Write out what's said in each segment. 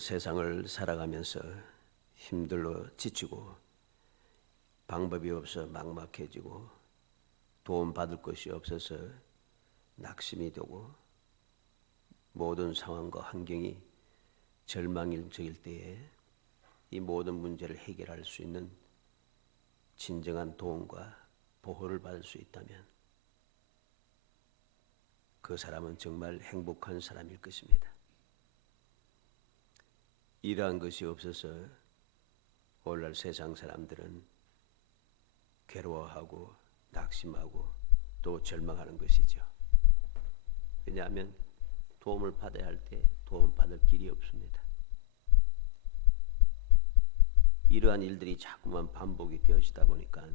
세상을 살아가면서 힘들어 지치고 방법이 없어 막막해지고 도움받을 것이 없어서 낙심이 되고 모든 상황과 환경이 절망적일 때에 이 모든 문제를 해결할 수 있는 진정한 도움과 보호를 받을 수 있다면 그 사람은 정말 행복한 사람일 것입니다. 이러한 것이 없어서 오늘날 세상 사람들은 괴로워하고 낙심하고 또 절망하는 것이죠. 왜냐하면 도움을 받아야 할 때 도움받을 길이 없습니다. 이러한 일들이 자꾸만 반복이 되어지다 보니까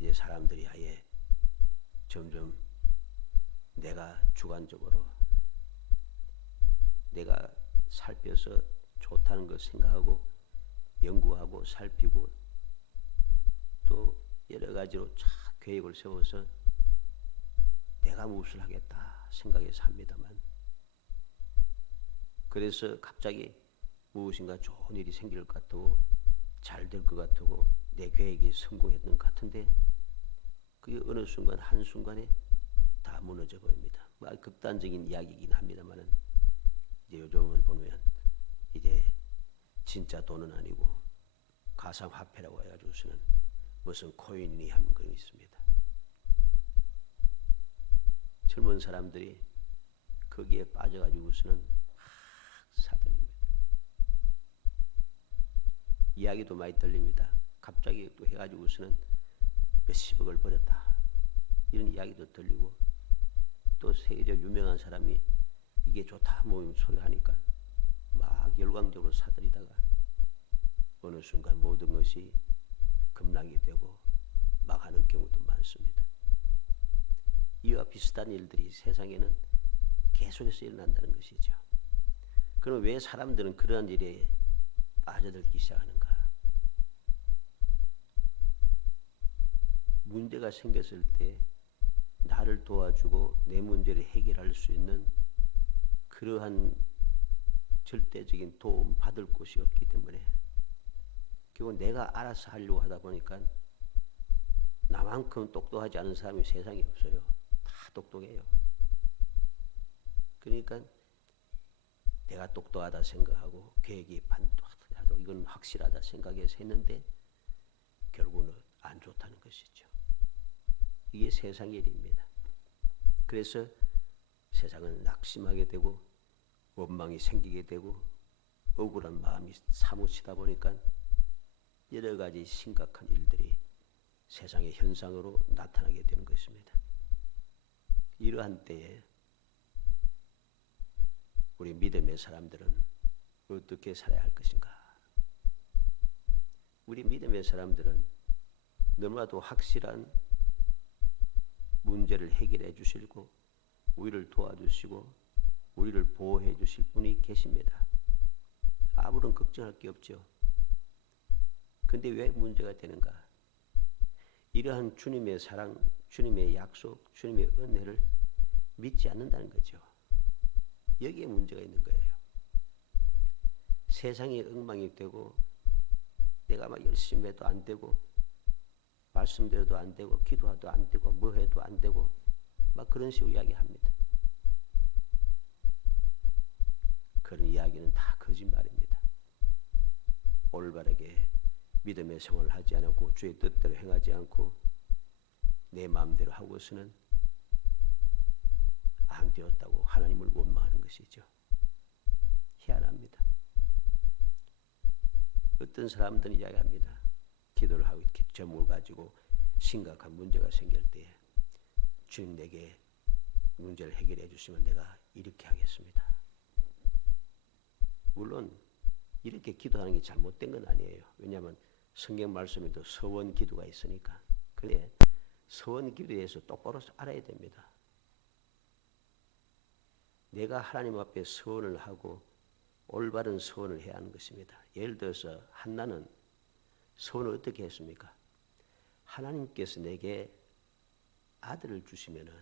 이제 사람들이 아예 점점 내가 주관적으로 내가 살펴서 좋다는 걸 생각하고 연구하고 살피고 또 여러 가지로 계획을 세워서 내가 무엇을 하겠다 생각해서 합니다만, 그래서 갑자기 무엇인가 좋은 일이 생길 것 같고 잘 될 것 같고 내 계획이 성공했던 것 같은데 그게 어느 순간 한순간에 다 무너져 버립니다. 극단적인 이야기이긴 합니다만 이제 요즘은 보면 이제 진짜 돈은 아니고 가상화폐라고 해가지고서는 무슨 코인이 한 거 있습니다. 젊은 사람들이 거기에 빠져가지고서는 사들입니다. 이야기도 많이 들립니다. 갑자기 또 해가지고서는 몇십억을 벌였다 이런 이야기도 들리고, 또 세계적 유명한 사람이 이게 좋다 뭐 소리 하니까 막 열광적으로 사들이다가 어느 순간 모든 것이 급락이 되고 망하는 경우도 많습니다. 이와 비슷한 일들이 세상에는 계속해서 일어난다는 것이죠. 그럼 왜 사람들은 그러한 일에 빠져들기 시작하는가? 문제가 생겼을 때 나를 도와주고 내 문제를 해결할 수 있는 그러한 절대적인 도움 받을 곳이 없기 때문에 결국 내가 알아서 하려고 하다 보니까 나만큼 똑똑하지 않은 사람이 세상에 없어요. 다 똑똑해요. 그러니까 내가 똑똑하다 생각하고 계획이 반도하더라도 이건 확실하다 생각해서 했는데 결국은 안 좋다는 것이죠. 이게 세상의 일입니다. 그래서 세상은 낙심하게 되고 원망이 생기게 되고 억울한 마음이 사무치다 보니까 여러 가지 심각한 일들이 세상의 현상으로 나타나게 되는 것입니다. 이러한 때에 우리 믿음의 사람들은 어떻게 살아야 할 것인가? 우리 믿음의 사람들은 너무나도 확실한 문제를 해결해 주시고 우리를 도와주시고 우리를 보호해 주실 분이 계십니다. 아무런 걱정할 게 없죠. 근데 왜 문제가 되는가? 이러한 주님의 사랑, 주님의 약속, 주님의 은혜를 믿지 않는다는 거죠. 여기에 문제가 있는 거예요. 세상이 엉망이 되고 내가 막 열심히 해도 안 되고 말씀드려도 안 되고 기도해도 안 되고 뭐 해도 안 되고 막 그런 식으로 이야기합니다. 그런 이야기는 다 거짓말입니다. 올바르게 믿음의 생활을 하지 않고 주의 뜻대로 행하지 않고 내 마음대로 하고서는 안 되었다고 하나님을 원망하는 것이죠. 희한합니다. 어떤 사람들은 이야기합니다. 기도를 하고 제목을 가지고 심각한 문제가 생길 때 주님 내게 문제를 해결해 주시면 내가 이렇게 하겠습니다. 물론 이렇게 기도하는 게 잘못된 건 아니에요. 왜냐하면 성경 말씀에도 서원 기도가 있으니까. 그런데 서원 기도에 대해서 똑바로 알아야 됩니다. 내가 하나님 앞에 서원을 하고 올바른 서원을 해야 하는 것입니다. 예를 들어서 한나는 서원을 어떻게 했습니까? 하나님께서 내게 아들을 주시면은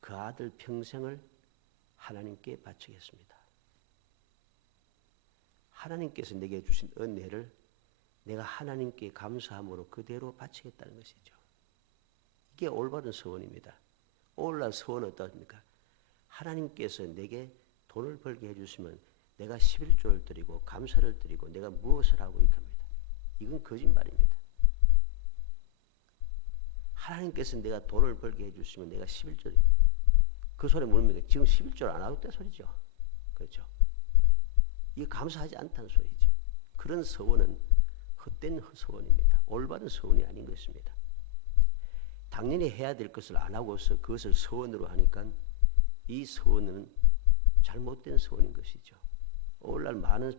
그 아들 평생을 하나님께 바치겠습니다. 하나님께서 내게 주신 은혜를 내가 하나님께 감사함으로 그대로 바치겠다는 것이죠. 이게 올바른 서원입니다. 오늘날 서원은 어떻습니까? 하나님께서 내게 돈을 벌게 해주시면 내가 11조를 드리고 감사를 드리고 내가 무엇을 하고 이렇게 합니다. 이건 거짓말입니다. 하나님께서 내가 돈을 벌게 해주시면 내가 11조, 그 소리 모릅니까? 지금 11조를 안 하고 있다는 소리죠. 그렇죠? 이게 감사하지 않다는 소리죠. 그런 서원은 헛된 서원입니다. 올바른 서원이 아닌 것입니다. 당연히 해야 될 것을 안 하고서 그것을 서원으로 하니까 이 서원은 잘못된 서원인 것이죠. 오늘날 많은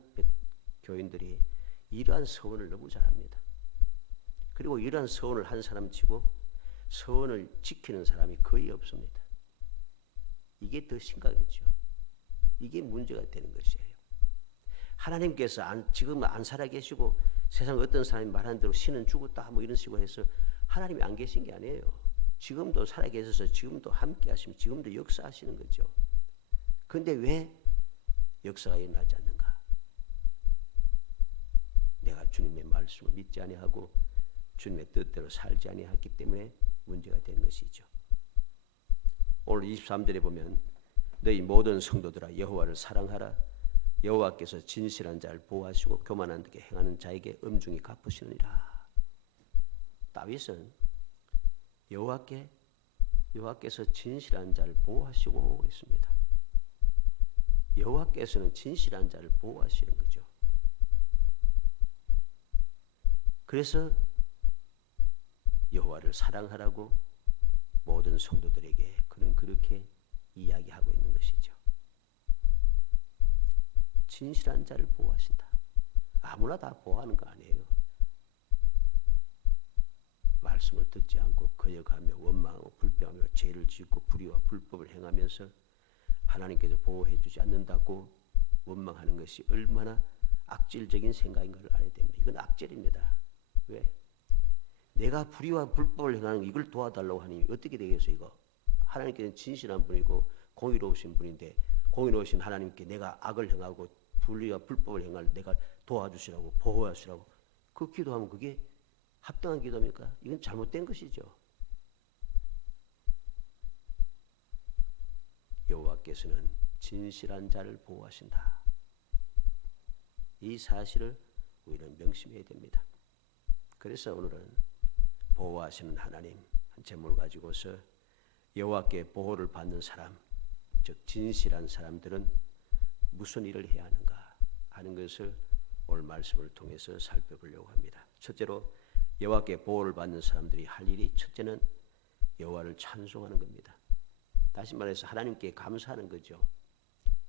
교인들이 이러한 서원을 너무 잘합니다. 그리고 이러한 서원을 한 사람 치고 서원을 지키는 사람이 거의 없습니다. 이게 더 심각하죠. 이게 문제가 되는 것이에요. 하나님께서 지금 안 살아계시고 세상 어떤 사람이 말하는 대로 신은 죽었다 뭐 이런 식으로 해서 하나님이 안 계신 게 아니에요. 지금도 살아계셔서 지금도 함께 하시면 지금도 역사하시는 거죠. 그런데 왜 역사가 일어나지 않는가? 내가 주님의 말씀을 믿지 아니하고 주님의 뜻대로 살지 아니했기 때문에 문제가 되는 것이죠. 오늘 23절에 보면 너희 모든 성도들아 여호와를 사랑하라. 여호와께서 진실한 자를 보호하시고 교만한 데 행하는 자에게 엄중히 갚으시느니라. 다윗은 여호와께서 진실한 자를 보호하시고 그랬습니다. 여호와께서는 진실한 자를 보호하시는 거죠. 그래서 여호와를 사랑하라고 모든 성도들에게 그는 그렇게 이야기하고 있는 것이죠. 진실한 자를 보호하신다. 아무나 다 보호하는 거 아니에요. 말씀을 듣지 않고 거역하며 원망하고 불평하며 죄를 짓고 불의와 불법을 행하면서 하나님께서 보호해 주지 않는다고 원망하는 것이 얼마나 악질적인 생각인 걸 알아야 됩니다. 이건 악질입니다. 왜? 내가 불의와 불법을 행하는 이걸 도와달라고 하니 어떻게 되겠어요? 이거 하나님께서는 진실한 분이고 공의로우신 분인데 공의로우신 하나님께 내가 악을 행하고 불의와 불법을 행할 내가 도와주시라고 보호하시라고 그 기도하면 그게 합당한 기도입니까? 이건 잘못된 것이죠. 여호와께서는 진실한 자를 보호하신다. 이 사실을 우리는 명심해야 됩니다. 그래서 오늘은 보호하시는 하나님 한 제목을 가지고서 여호와께 보호를 받는 사람, 즉 진실한 사람들은 무슨 일을 해야 하는가 하는 것을 오늘 말씀을 통해서 살펴보려고 합니다. 첫째로 여호와께 보호를 받는 사람들이 할 일이 첫째는 여호와를 찬송하는 겁니다. 다시 말해서 하나님께 감사하는 거죠.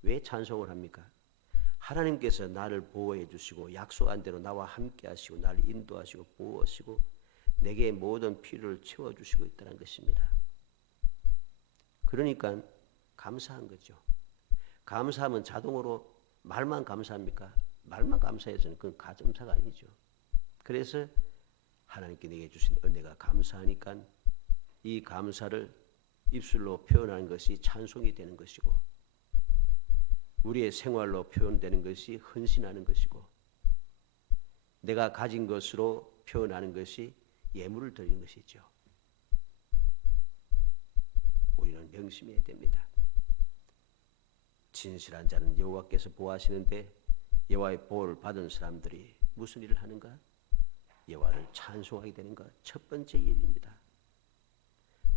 왜 찬송을 합니까? 하나님께서 나를 보호해 주시고 약속한 대로 나와 함께 하시고 나를 인도하시고 보호하시고 내게 모든 필요를 채워주시고 있다는 것입니다. 그러니까 감사한 거죠. 감사하면 자동으로 말만 감사합니까? 말만 감사해서는 그건 가점사가 아니죠. 그래서 하나님께 내게 주신 은혜가 감사하니까 이 감사를 입술로 표현하는 것이 찬송이 되는 것이고 우리의 생활로 표현되는 것이 헌신하는 것이고 내가 가진 것으로 표현하는 것이 예물을 드리는 것이죠. 우리는 명심해야 됩니다. 진실한 자는 여호와께서 보호하시는데 여호와의 보호를 받은 사람들이 무슨 일을 하는가? 여호와를 찬송하게 되는 것 첫 번째 일입니다.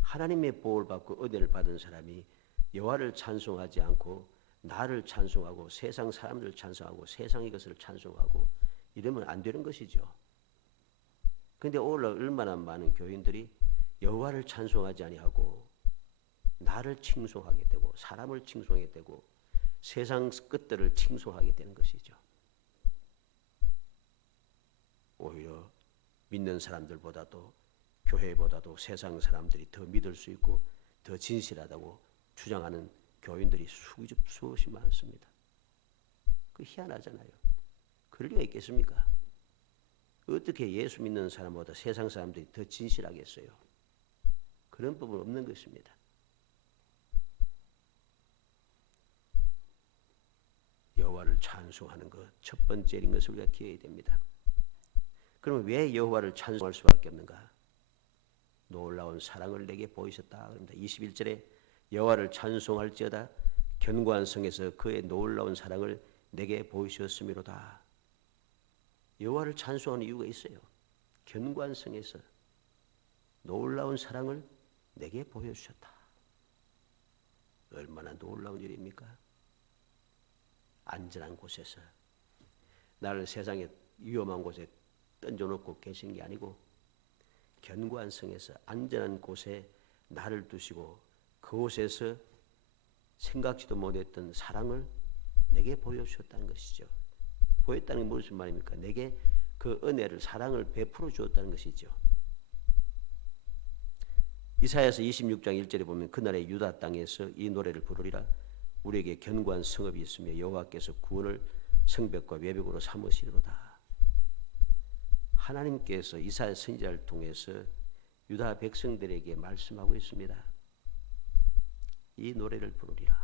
하나님의 보호를 받고 은혜를 받은 사람이 여호와를 찬송하지 않고 나를 찬송하고 세상 사람들을 찬송하고 세상의 것을 찬송하고 이러면 안 되는 것이죠. 그런데 오늘날 얼마나 많은 교인들이 여호와를 찬송하지 아니하고 나를 칭송하게 되고 사람을 칭송하게 되고 세상 것들을 칭송하게 되는 것이죠. 오히려 믿는 사람들보다도 교회보다도 세상 사람들이 더 믿을 수 있고 더 진실하다고 주장하는 교인들이 수없이 많습니다. 그 희한하잖아요. 그럴 리가 있겠습니까? 어떻게 예수 믿는 사람보다 세상 사람들이 더 진실하겠어요? 그런 법은 없는 것입니다. 여호와를 찬송하는 것 첫 번째인 것을 우리가 기억해야 됩니다. 그러면 왜 여호와를 찬송할 수밖에 없는가? 놀라운 사랑을 내게 보이셨다. 그럽니다. 21절에 여호와를 찬송할지어다 견고한 성에서 그의 놀라운 사랑을 내게 보이셨음이로다. 여호와를 찬송하는 이유가 있어요. 견고한 성에서 놀라운 사랑을 내게 보여주셨다. 얼마나 놀라운 일입니까? 안전한 곳에서 나를 세상의 위험한 곳에 던져놓고 계신 게 아니고 견고한 성에서 안전한 곳에 나를 두시고 그곳에서 생각지도 못했던 사랑을 내게 보여주셨다는 것이죠. 보였다는 게 무슨 말입니까? 내게 그 은혜를 사랑을 베풀어 주었다는 것이죠. 이사야서 26장 1절에 보면 그날의 유다 땅에서 이 노래를 부르리라. 우리에게 견고한 성읍이 있으며 여호와께서 구원을 성벽과 외벽으로 삼으시리로다. 하나님께서 이사야 선지자를 통해서 유다 백성들에게 말씀하고 있습니다. 이 노래를 부르리라.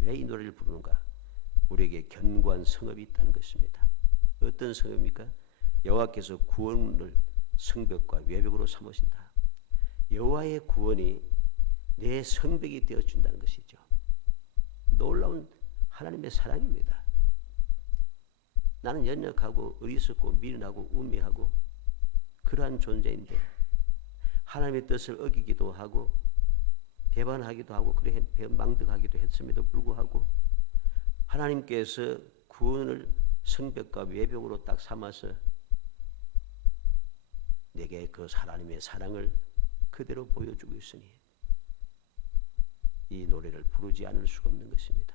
왜 이 노래를 부르는가? 우리에게 견고한 성읍이 있다는 것입니다. 어떤 성읍입니까? 여호와께서 구원을 성벽과 외벽으로 삼으신다. 여호와의 구원이 내 성벽이 되어준다는 것이죠. 놀라운 하나님의 사랑입니다. 나는 연약하고 어리석고 미련하고 우매하고 그러한 존재인데 하나님의 뜻을 어기기도 하고 배반하기도 하고 그래 망득하기도 했음에도 불구하고 하나님께서 구원을 성벽과 외벽으로 딱 삼아서 내게 그 하나님의 사랑을 그대로 보여주고 있으니 이 노래를 부르지 않을 수가 없는 것입니다.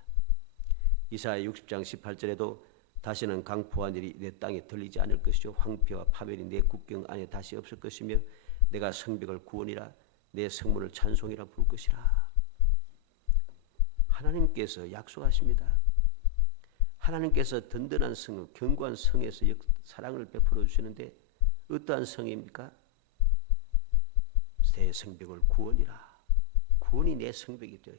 이사야 60장 18절에도 다시는 강포한 일이 내 땅에 들리지 않을 것이요 황폐와 파멸이 내 국경 안에 다시 없을 것이며 내가 성벽을 구원이라 내 성문을 찬송이라 부를 것이라. 하나님께서 약속하십니다. 하나님께서 든든한 성, 견고한 성에서 사랑을 베풀어 주시는데 어떠한 성입니까? 내 성벽을 구원이라. 구원이 내 성벽이 되어요.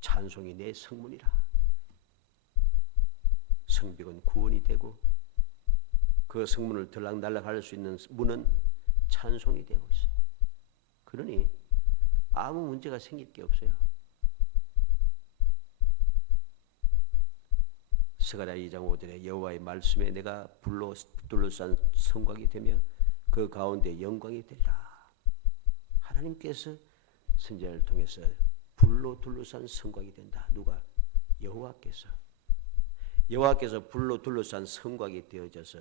찬송이 내 성문이라. 성벽은 구원이 되고 그 성문을 들락날락 할 수 있는 문은 찬송이 되고 있어요. 그러니 아무 문제가 생길 게 없어요. 스가랴 2장 5절에 여호와의 말씀에 내가 불로 둘러싼 성곽이 되며 그 가운데 영광이 되리라. 하나님께서 선지자를 통해서 불로 둘러싼 성곽이 된다. 누가? 여호와께서 불로 둘러싼 성곽이 되어져서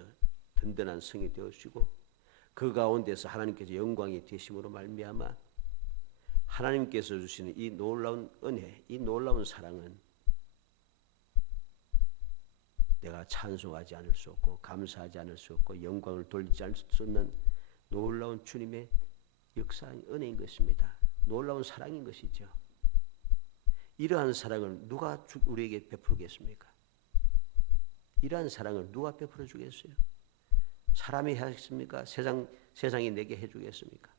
든든한 성이 되어주시고 그 가운데서 하나님께서 영광이 되심으로 말미암아 하나님께서 주시는 이 놀라운 은혜, 이 놀라운 사랑은 내가 찬송하지 않을 수 없고 감사하지 않을 수 없고 영광을 돌리지 않을 수 없는 놀라운 주님의 역사인 은혜인 것입니다. 놀라운 사랑인 것이죠. 이러한 사랑을 누가 우리에게 베풀겠습니까? 이러한 사랑을 누가 베풀어 주겠어요? 사람이 하겠습니까? 세상이 내게 해주겠습니까?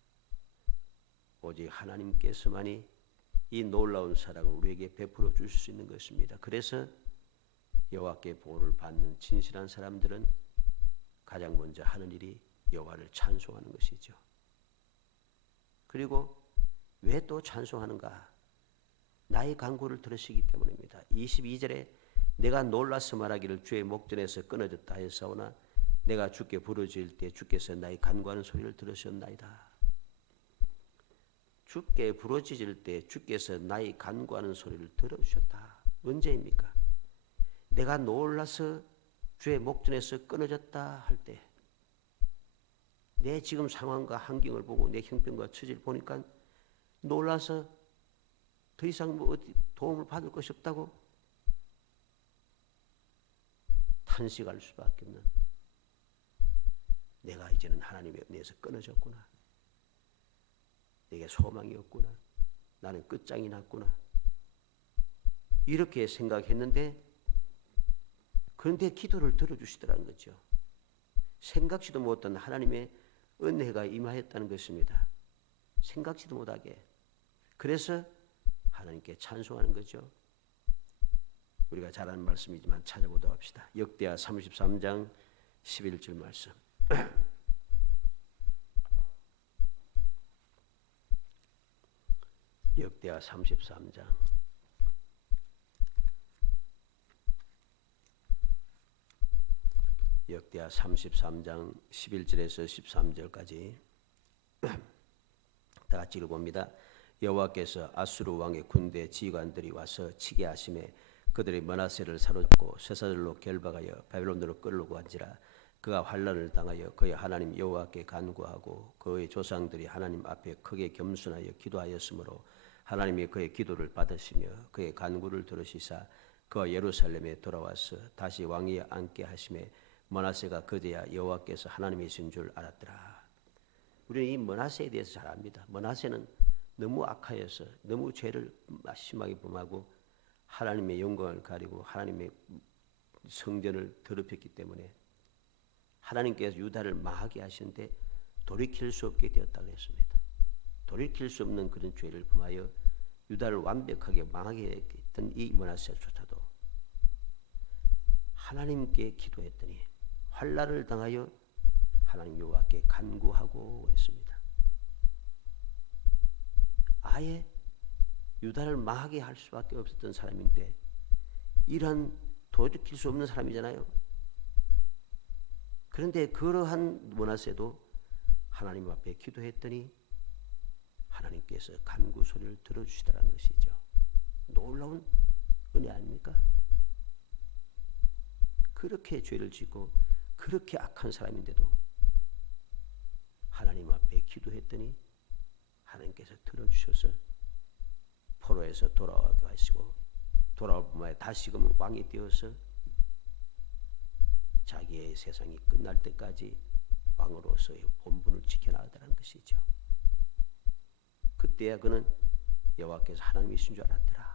오직 하나님께서만이 이 놀라운 사랑을 우리에게 베풀어 주실 수 있는 것입니다. 그래서 여호와께 보호를 받는 진실한 사람들은 가장 먼저 하는 일이 여호와를 찬송하는 것이죠. 그리고 왜 또 찬송하는가? 나의 간구를 들으시기 때문입니다. 22절에 내가 놀라서 말하기를 주의 목전에서 끊어졌다 하였사오나 내가 주께 부르짖을 때 주께서 나의 간구하는 소리를 들으셨나이다. 주께 부르짖을 때 주께서 나의 간구하는 소리를 들어주셨다. 언제입니까? 내가 놀라서 주의 목전에서 끊어졌다 할 때, 내 지금 상황과 환경을 보고 내 형편과 처지를 보니까 놀라서 더 이상 뭐 어디 도움을 받을 것이 없다고 탄식할 수밖에 없는, 내가 이제는 하나님의 은혜에서 끊어졌구나, 내게 소망이 없구나, 나는 끝장이 났구나, 이렇게 생각했는데 그런데 기도를 들어주시더라는 거죠. 생각지도 못한 하나님의 은혜가 임하였다는 것입니다. 생각지도 못하게. 그래서 하나님께 찬송하는 거죠. 우리가 잘 아는 말씀이지만 찾아보도록 합시다. 역대하 33장 11절 말씀. 역대하 33장 역대하 33장 11절에서 13절까지 다 같이 읽어봅니다. 여호와께서 아수르 왕의 군대 지휘관들이 와서 치게 하심에 그들이 므낫세를 사로잡고 쇠사슬로 결박하여 바벨론으로 끌고 간지라. 그가 환난을 당하여 그의 하나님 여호와께 간구하고 그의 조상들이 하나님 앞에 크게 겸손하여 기도하였으므로 하나님이 그의 기도를 받으시며 그의 간구를 들으시사 그가 예루살렘에 돌아와서 다시 왕위에 앉게 하심에 므낫세가 그제야 여호와께서 하나님이신 줄 알았더라. 우리는 이 므낫세에 대해서 잘 압니다. 므낫세는 너무 악하여서 너무 죄를 심하게 범하고 하나님의 영광을 가리고 하나님의 성전을 더럽혔기 때문에 하나님께서 유다를 망하게 하시는데 돌이킬 수 없게 되었다고 했습니다. 돌이킬 수 없는 그런 죄를 범하여 유다를 완벽하게 망하게 했던 이 므낫세조차도 하나님께 기도했더니 환난을 당하여 하나님 여호와께 간구하고 그랬습니다. 아예 유다를 망하게 할 수밖에 없었던 사람인데 이런 돌이킬 수 없는 사람이잖아요. 그런데 그러한 므낫세도 하나님 앞에 기도했더니 하나님께서 간구 소리를 들어주시더라는 것이죠. 놀라운 은혜 아닙니까? 그렇게 죄를 짓고 그렇게 악한 사람인데도 하나님 앞에 기도했더니 하나님께서 들어주셔서 포로에서 돌아오게 하시고 돌아올 뿐만 아니라 다시금 왕이 되어서 자기의 세상이 끝날 때까지 왕으로서의 본분을 지켜나가더라는 것이죠. 그때야 그는 여호와께서 하나님이신 줄 알았더라.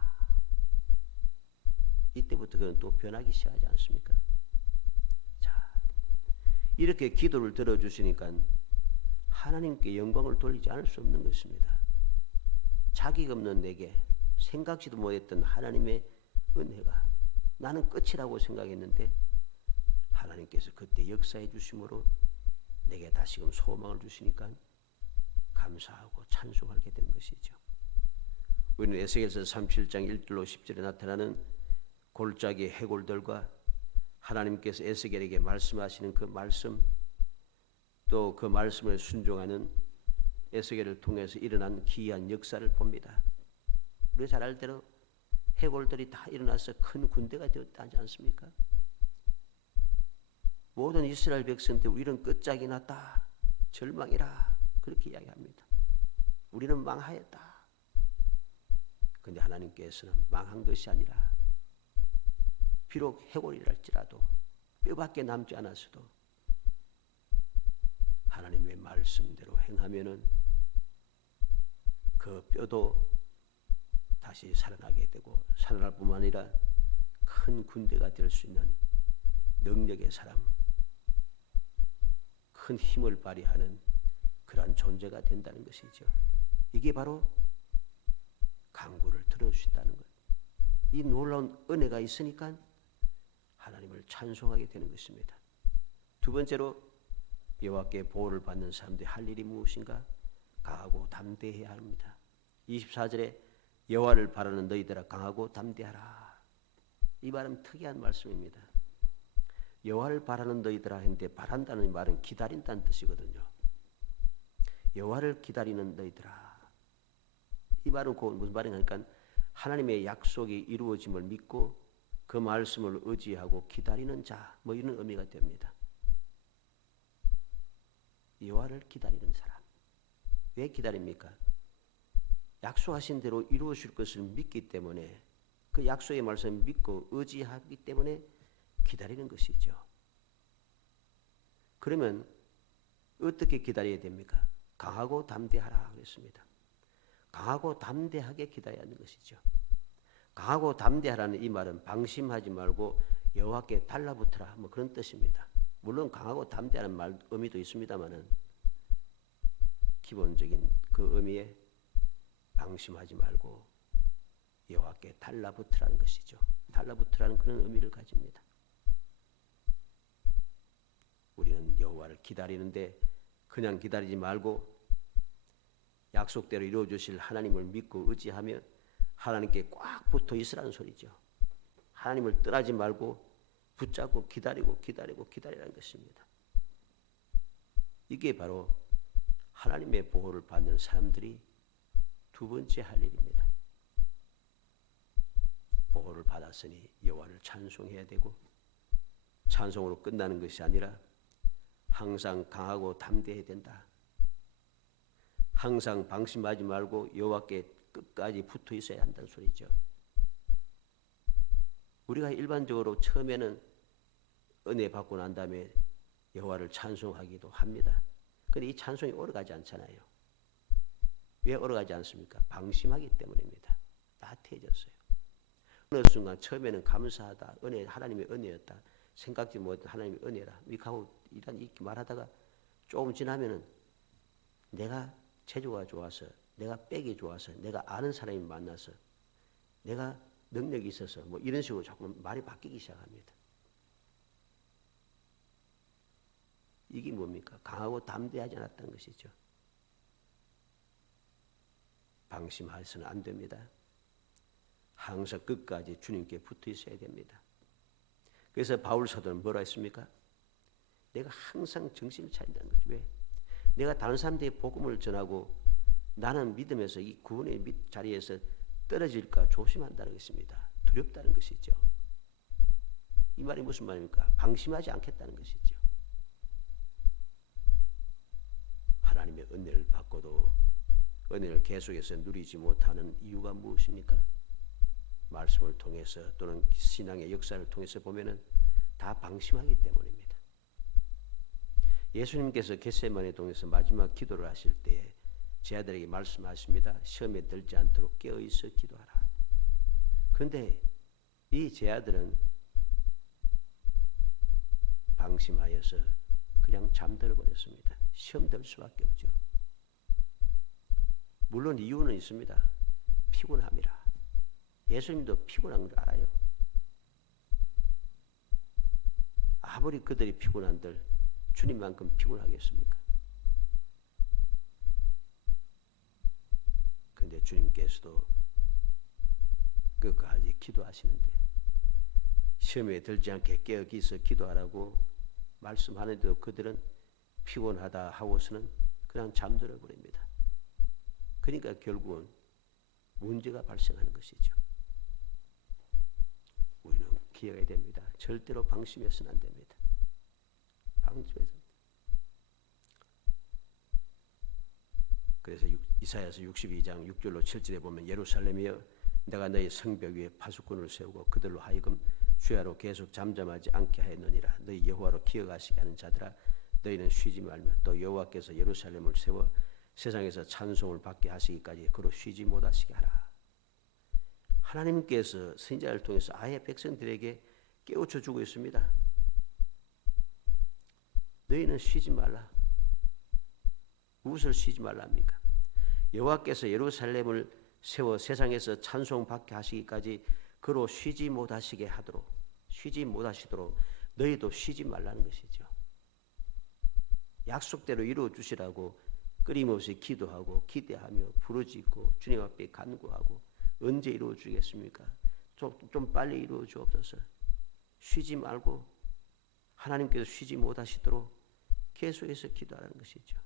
이때부터 그는 또 변하기 시작하지 않습니까? 자, 이렇게 기도를 들어주시니까 하나님께 영광을 돌리지 않을 수 없는 것입니다. 자기가 없는 내게 생각지도 못했던 하나님의 은혜가 나는 끝이라고 생각했는데 하나님께서 그때 역사해 주심으로 내게 다시금 소망을 주시니까 감사하고 찬송하게 되는 것이죠. 우리는 에스겔서 37장 1절로 10절에 나타나는 골짜기 해골들과 하나님께서 에스겔에게 말씀하시는 그 말씀 또 그 말씀을 순종하는 에스겔을 통해서 일어난 기이한 역사를 봅니다. 우리가 잘 알 대로 해골들이 다 일어나서 큰 군대가 되었다지 않습니까? 모든 이스라엘 백성들 우리는 끝장이 났다. 절망이라 그렇게 이야기합니다. 우리는 망하였다. 그런데 하나님께서는 망한 것이 아니라 비록 해골이랄지라도 뼈밖에 남지 않았어도 하나님의 말씀대로 행하면은 그 뼈도 다시 살아나게 되고 살아날 뿐만 아니라 큰 군대가 될 수 있는 능력의 사람, 큰 힘을 발휘하는 그러한 존재가 된다는 것이죠. 이게 바로 간구를 들어주신다는 것. 이 놀라운 은혜가 있으니까 하나님을 찬송하게 되는 것입니다. 두 번째로 여호와께 보호를 받는 사람들이 할 일이 무엇인가? 강하고 담대해야 합니다. 24절에 여호와를 바라는 너희들아 강하고 담대하라. 이 말은 특이한 말씀입니다. 여호와를 바라는 너희들아 했는데 바란다는 말은 기다린다는 뜻이거든요. 여호와를 기다리는 너희들아. 이 말은 무슨 말인가 하니까 하나님의 약속이 이루어짐을 믿고 그 말씀을 의지하고 기다리는 자, 뭐 이런 의미가 됩니다. 여호와를 기다리는 사람. 왜 기다립니까? 약속하신 대로 이루어질 것을 믿기 때문에 그 약속의 말씀을 믿고 의지하기 때문에 기다리는 것이죠. 그러면 어떻게 기다려야 됩니까? 강하고 담대하라 그랬습니다. 강하고 담대하게 기다려야 하는 것이죠. 강하고 담대하라는 이 말은 방심하지 말고 여호와께 달라붙어라 뭐 그런 뜻입니다. 물론 강하고 담대하는 말 의미도 있습니다만은 기본적인 그 의미에 방심하지 말고 여호와께 달라붙으라는 것이죠. 달라붙으라는 그런 의미를 가집니다. 우리는 여호와를 기다리는데 그냥 기다리지 말고 약속대로 이루어 주실 하나님을 믿고 의지하며 하나님께 꽉 붙어 있으라는 소리죠. 하나님을 떠나지 말고 붙잡고 기다리라는 것입니다. 이게 바로 하나님의 보호를 받는 사람들이 두 번째 할 일입니다. 보호를 받았으니 여호와를 찬송해야 되고, 찬송으로 끝나는 것이 아니라 항상 강하고 담대해야 된다. 항상 방심하지 말고 여호와께 끝까지 붙어 있어야 한다는 소리죠. 우리가 일반적으로 처음에는 은혜 받고 난 다음에 여호와를 찬송하기도 합니다. 그런데 이 찬송이 오래가지 않잖아요. 왜 오래가지 않습니까? 방심하기 때문입니다. 나태해졌어요. 어느 순간 처음에는 감사하다, 은혜, 하나님의 은혜였다, 생각지 못한 하나님의 은혜라 이렇게 이렇게 말하다가 조금 지나면은 내가 재주가 좋아서, 내가 빽이 좋아서, 내가 아는 사람이 만나서, 내가 능력이 있어서 뭐 이런 식으로 자꾸 말이 바뀌기 시작합니다. 이게 뭡니까? 강하고 담대하지 않았다는 것이죠. 방심해서는 안 됩니다. 항상 끝까지 주님께 붙어 있어야 됩니다. 그래서 바울 사도는 뭐라 했습니까? 내가 항상 정신을 차린다는 거죠. 왜? 내가 다른 사람들에게 복음을 전하고 나는 믿음에서 이 구원의 자리에서 떨어질까 조심한다는 것입니다. 두렵다는 것이죠. 이 말이 무슨 말입니까? 방심하지 않겠다는 것이죠. 하나님의 은혜를 받고도 은혜를 계속해서 누리지 못하는 이유가 무엇입니까? 말씀을 통해서 또는 신앙의 역사를 통해서 보면은 다 방심하기 때문입니다. 예수님께서 겟세마네 동에서 마지막 기도를 하실 때에 제 아들에게 말씀하십니다. 시험에 들지 않도록 깨어있어 기도하라. 그런데 이 제 아들은 방심하여서 그냥 잠들어 버렸습니다. 시험 들 수밖에 없죠. 물론 이유는 있습니다. 피곤함이라. 예수님도 피곤한 걸 알아요. 아무리 그들이 피곤한들 주님만큼 피곤하겠습니까? 그런데 주님께서도 끝까지 기도하시는데 시험에 들지 않게 깨어 있어 기도하라고 말씀하는데도 그들은 피곤하다 하고서는 그냥 잠들어 버립니다. 그러니까 결국은 문제가 발생하는 것이죠. 우리는 기억해야 됩니다. 절대로 방심해서는 안 됩니다. 방심해서. 그래서 이사야서 62장 6절로 7절에 보면 예루살렘이여 내가 너희 성벽 위에 파수꾼을 세우고 그들로 하여금 주야로 계속 잠잠하지 않게 하였느니라. 너희 여호와로 기억하시게 하는 자들아 너희는 쉬지 말며 또 여호와께서 예루살렘을 세워 세상에서 찬송을 받게 하시기까지 그로 쉬지 못하시게 하라. 하나님께서 선지자를 통해서 아예 백성들에게 깨우쳐 주고 있습니다. 너희는 쉬지 말라. 무엇을 쉬지 말랍니까? 여호와께서 예루살렘을 세워 세상에서 찬송 받게 하시기까지 그로 쉬지 못하시도록 너희도 쉬지 말라는 것이죠. 약속대로 이루어 주시라고 끊임없이 기도하고 기대하며 부르짖고 주님 앞에 간구하고 언제 이루어 주겠습니까? 좀 빨리 이루어 주옵소서. 쉬지 말고 하나님께서 쉬지 못하시도록 계속해서 기도하라는 것이죠.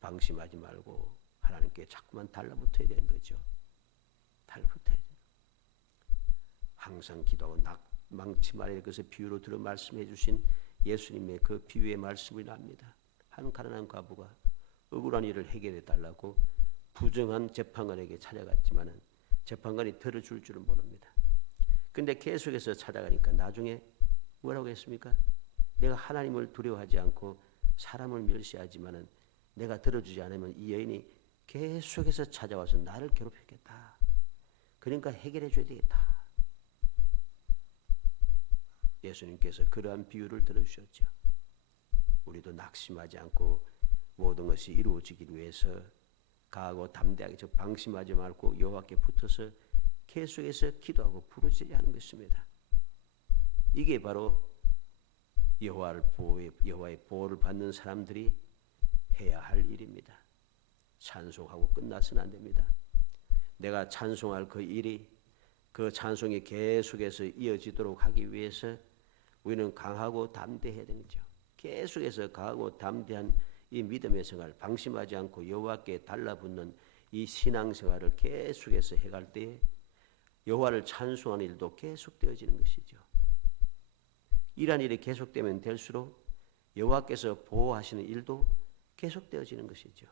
방심하지 말고 하나님께 자꾸만 달라붙어야 되는 거죠. 달라붙어야 돼요. 항상 기도하고 망치 말아야 될 것을 비유로 들어 말씀해 주신 예수님의 그 비유의 말씀이 납니다. 한 가난한 과부가 억울한 일을 해결해 달라고 부정한 재판관에게 찾아갔지만은 재판관이 들어줄 줄은 모릅니다. 근데 계속해서 찾아가니까 나중에 뭐라고 했습니까? 내가 하나님을 두려워하지 않고 사람을 멸시하지만은 내가 들어주지 않으면 이 여인이 계속해서 찾아와서 나를 괴롭히겠다. 그러니까 해결해 줘야 되겠다. 예수님께서 그러한 비유를 들어주셨죠. 우리도 낙심하지 않고 모든 것이 이루어지기 위해서 강하고 담대하게 저 방심하지 말고 여호와께 붙어서 계속해서 기도하고 부르짖어야 하는 것입니다. 이게 바로 여호와의 보호를 받는 사람들이 해야 할 일입니다. 찬송하고 끝나서는 안 됩니다. 내가 찬송할 그 일이 그 찬송이 계속해서 이어지도록 하기 위해서 우리는 강하고 담대해야 되는 거죠. 계속해서 강하고 담대한 이 믿음의 생활, 방심하지 않고 여호와께 달라붙는 이 신앙생활을 계속해서 해갈 때에 여호와를 찬송하는 일도 계속되어지는 것이죠. 이러한 일이 계속되면 될수록 여호와께서 보호하시는 일도 계속되어지는 것이죠.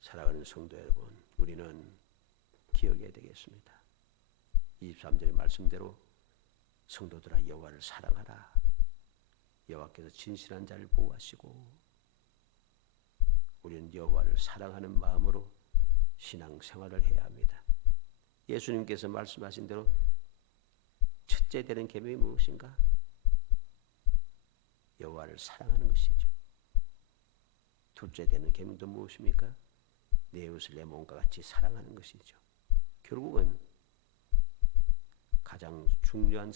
사랑하는 성도 여러분, 우리는 기억해야 되겠습니다. 23절의 말씀대로 성도들아 여호와를 사랑하라. 여호와께서 진실한 자를 보호하시고 우리는 여호와를 사랑하는 마음으로 신앙생활을 해야 합니다. 예수님께서 말씀하신 대로 첫째 되는 계명이 무엇인가? 여호와를 사랑하는 것이죠. 둘째 되는 계명도 무엇입니까? 내 이웃을 내 몸과 같이 사랑하는 것이죠. 결국은 가장 중요한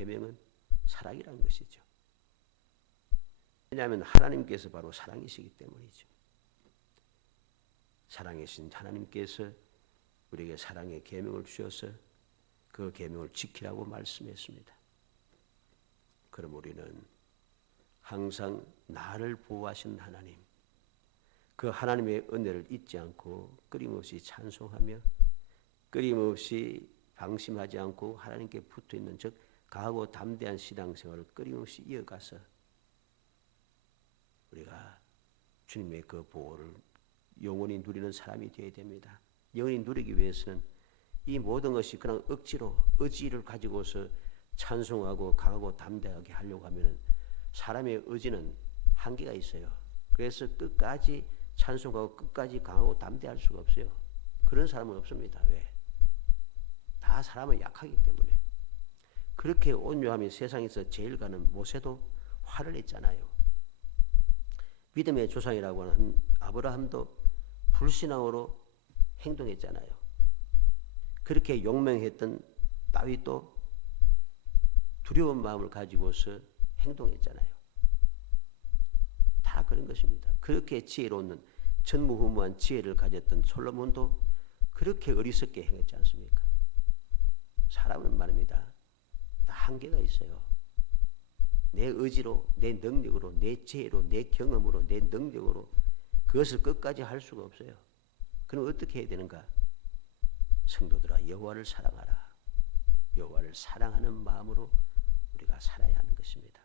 계명은 사랑이라는 것이죠. 왜냐하면 하나님께서 바로 사랑이시기 때문이죠. 사랑이신 하나님께서 우리에게 사랑의 계명을 주셔서 그 계명을 지키라고 말씀했습니다. 그럼 우리는 항상 나를 보호하시는 하나님, 그 하나님의 은혜를 잊지 않고 끊임없이 찬송하며 끊임없이 방심하지 않고 하나님께 붙어있는 즉 강하고 담대한 신앙생활을 끊임없이 이어가서 우리가 주님의 그 보호를 영원히 누리는 사람이 되어야 됩니다. 영원히 누리기 위해서는 이 모든 것이 그냥 억지로 의지를 가지고서 찬송하고 강하고 담대하게 하려고 하면은 사람의 의지는 한계가 있어요. 그래서 끝까지 찬송하고 끝까지 강하고 담대할 수가 없어요. 그런 사람은 없습니다. 왜? 다 사람은 약하기 때문에. 그렇게 온유함이 세상에서 제일 가는 모세도 화를 냈잖아요. 믿음의 조상이라고 하는 아브라함도 불신앙으로 행동했잖아요. 그렇게 용맹했던 다윗도 두려운 마음을 가지고서 행동했잖아요. 다 그런 것입니다. 그렇게 지혜로운 전무후무한 지혜를 가졌던 솔로몬도 그렇게 어리석게 행했지 않습니까? 사람은 말입니다. 다 한계가 있어요. 내 의지로, 내 능력으로, 내 지혜로, 내 경험으로, 내 능력으로 그것을 끝까지 할 수가 없어요. 그럼 어떻게 해야 되는가? 성도들아 여호와를 사랑하라. 여호와를 사랑하는 마음으로 우리가 살아야 하는 것입니다.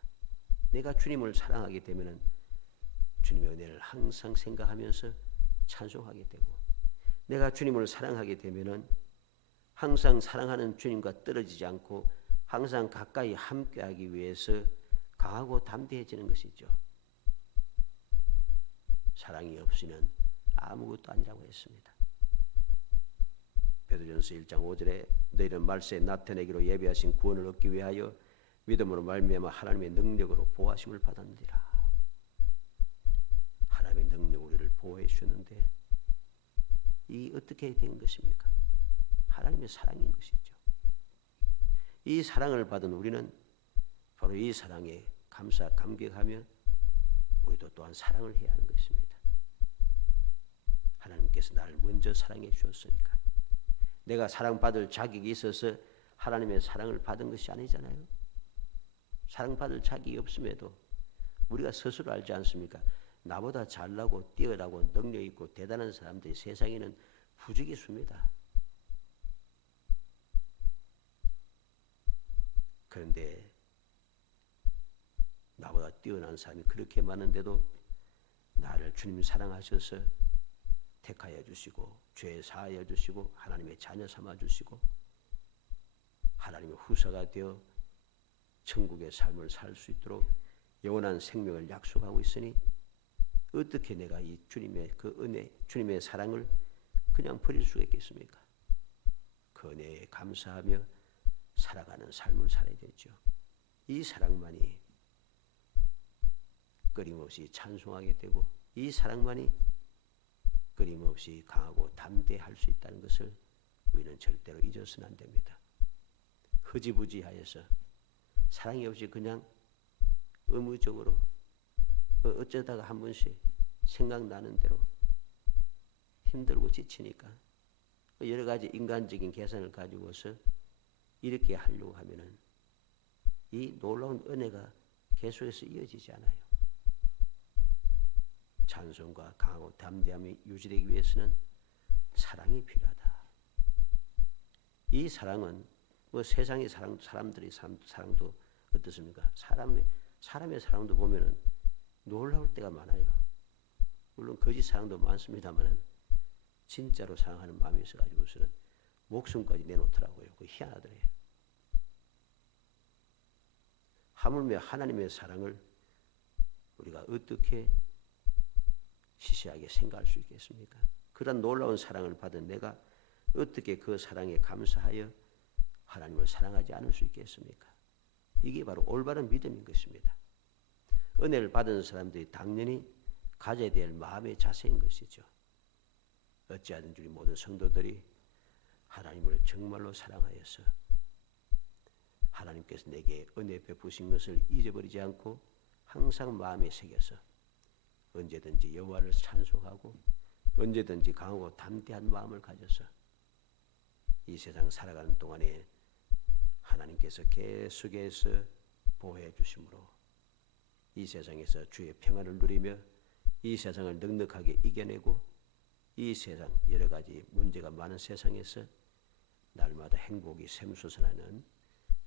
내가 주님을 사랑하게 되면은 주님의 은혜를 항상 생각하면서 찬송하게 되고 내가 주님을 사랑하게 되면은 항상 사랑하는 주님과 떨어지지 않고 항상 가까이 함께하기 위해서 강하고 담대해지는 것이죠. 사랑이 없이는 아무것도 아니라고 했습니다. 베드로전서 1장 5절에 너희는 말세에 나타내기로 예비하신 구원을 얻기 위하여 믿음으로 말미암아 하나님의 능력으로 보호하심을 받았느니라. 하나님의 능력으로 우리를 보호해 주셨는데 이 어떻게 된 것입니까? 하나님의 사랑인 것이죠. 이 사랑을 받은 우리는 바로 이 사랑에 감격하며 우리도 또한 사랑을 해야 하는 것입니다. 하나님께서 나를 먼저 사랑해 주셨으니까 내가 사랑받을 자격이 있어서 하나님의 사랑을 받은 것이 아니잖아요. 사랑받을 자격이 없음에도 우리가 스스로 알지 않습니까? 나보다 잘나고 뛰어나고 능력 있고 대단한 사람들이 세상에는 부지기수입니다. 그런데 나보다 뛰어난 사람이 그렇게 많은데도 나를 주님 사랑하셔서 택하여 주시고 죄 사하여 주시고 하나님의 자녀 삼아 주시고 하나님의 후사가 되어 천국의 삶을 살 수 있도록 영원한 생명을 약속하고 있으니 어떻게 내가 이 주님의 그 은혜, 주님의 사랑을 그냥 버릴 수가 있겠습니까? 그 은혜에 감사하며 살아가는 삶을 살아야 되죠. 이 사랑만이 끊임없이 찬송하게 되고 이 사랑만이 끊임없이 강하고 담대할 수 있다는 것을 우리는 절대로 잊어서는 안 됩니다. 흐지부지하여서 사랑이 없이 그냥 의무적으로 어쩌다가 한 번씩 생각나는 대로 힘들고 지치니까 여러 가지 인간적인 계산을 가지고서 이렇게 하려고 하면은 이 놀라운 은혜가 계속해서 이어지지 않아요. 찬송과 강하고 담대함이 유지되기 위해서는 사랑이 필요하다. 이 사랑은 뭐 세상의 사람들의 사랑도 어떻습니까? 사람의 사랑도 보면은 놀라울 때가 많아요. 물론 거짓 사랑도 많습니다만은 진짜로 사랑하는 마음이 있어가지고서는 목숨까지 내놓더라고요. 그 희한하더래요. 하물며 하나님의 사랑을 우리가 어떻게 시시하게 생각할 수 있겠습니까? 그런 놀라운 사랑을 받은 내가 어떻게 그 사랑에 감사하여 하나님을 사랑하지 않을 수 있겠습니까? 이게 바로 올바른 믿음인 것입니다. 은혜를 받은 사람들이 당연히 가져야 될 마음의 자세인 것이죠. 어찌하든지 우리 모든 성도들이 하나님을 정말로 사랑하여서 하나님께서 내게 은혜 베푸신 것을 잊어버리지 않고 항상 마음에 새겨서 언제든지 여호와를 찬송하고 언제든지 강하고 담대한 마음을 가져서 이 세상 살아가는 동안에 하나님께서 계속해서 보호해 주심으로 이 세상에서 주의 평안을 누리며 이 세상을 넉넉하게 이겨내고 이 세상 여러 가지 문제가 많은 세상에서 날마다 행복이 샘솟아나는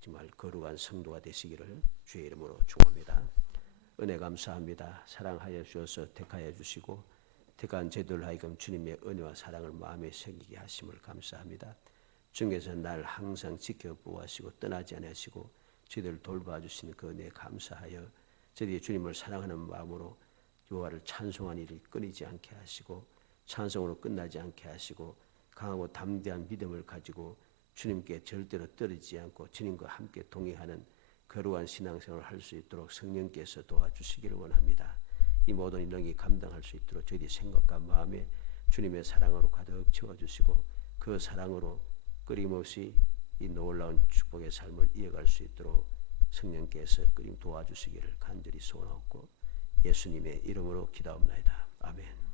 정말 거룩한 성도가 되시기를 주의 이름으로 축원합니다. 은혜 감사합니다. 사랑하여 주셔서 택하여 주시고 택한 저희들 하여금 주님의 은혜와 사랑을 마음에 새기게 하심을 감사합니다. 주님께서 날 항상 지켜 보호하시고 떠나지 않으시고 저희들을 돌봐주시는 그 은혜에 감사하여 저희들이 주님을 사랑하는 마음으로 여호와를 찬송하는 일을 끊이지 않게 하시고 찬송으로 끝나지 않게 하시고 강하고 담대한 믿음을 가지고 주님께 절대로 떨어지지 않고 주님과 함께 동행하는 거룩한 신앙생활을 할 수 있도록 성령께서 도와주시기를 원합니다. 이 모든 인력이 감당할 수 있도록 저희들의 생각과 마음에 주님의 사랑으로 가득 채워주시고 그 사랑으로 끊임없이 이 놀라운 축복의 삶을 이어갈 수 있도록 성령께서 끊임 도와주시기를 간절히 소원하고 예수님의 이름으로 기도합니다. 아멘.